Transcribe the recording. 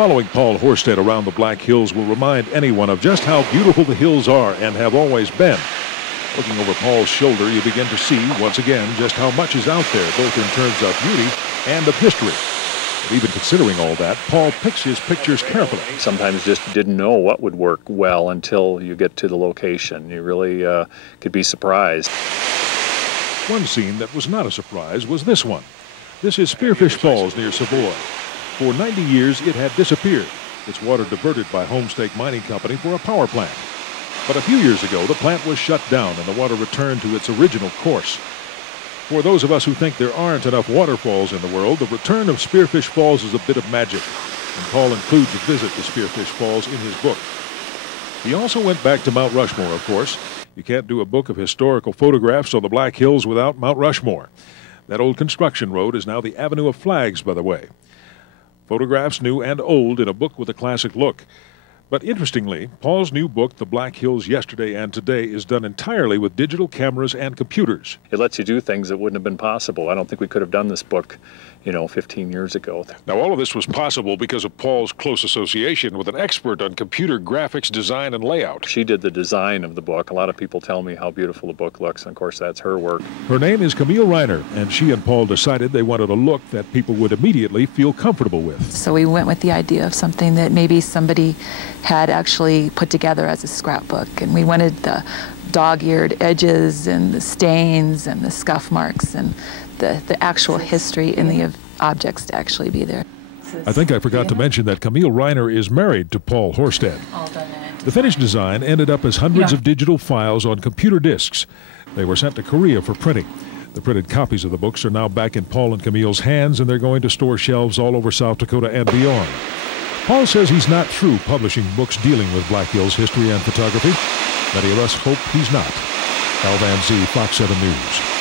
Following Paul Horsted around the Black Hills will remind anyone of just how beautiful the hills are and have always been. Looking over Paul's shoulder, you begin to see, once again, just how much is out there, both in terms of beauty and of history. But even considering all that, Paul picks his pictures carefully. Sometimes just didn't know what would work well until you get to the location. You really could be surprised. One scene that was not a surprise was this one. This is Spearfish Falls near Savoy. For 90 years, it had disappeared. Its water diverted by Homestake Mining Company for a power plant. But a few years ago, the plant was shut down and the water returned to its original course. For those of us who think there aren't enough waterfalls in the world, the return of Spearfish Falls is a bit of magic. And Paul includes a visit to Spearfish Falls in his book. He also went back to Mount Rushmore, of course. You can't do a book of historical photographs on the Black Hills without Mount Rushmore. That old construction road is now the Avenue of Flags, by the way. Photographs new and old in a book with a classic look. But interestingly, Paul's new book, The Black Hills Yesterday and Today, is done entirely with digital cameras and computers. It lets you do things that wouldn't have been possible. I don't think we could have done this book, 15 years ago. Now, all of this was possible because of Paul's close association with an expert on computer graphics, design, and layout. She did the design of the book. A lot of people tell me how beautiful the book looks, and of course that's her work. Her name is Camille Reiner, and she and Paul decided they wanted a look that people would immediately feel comfortable with. So we went with the idea of something that maybe somebody had actually put together as a scrapbook, and we wanted the dog-eared edges and the stains and the scuff marks and the actual history in the objects to actually be there. I think I forgot to mention that Camille Reiner is married to Paul Horsted. The finished design ended up as hundreds of digital files on computer discs. They were sent to Korea for printing. The printed copies of the books are now back in Paul and Camille's hands, and they're going to store shelves all over South Dakota and beyond. Paul says he's not through publishing books dealing with Black Hills history and photography. Many of us hope he's not. Al Van Zee, Fox 7 News.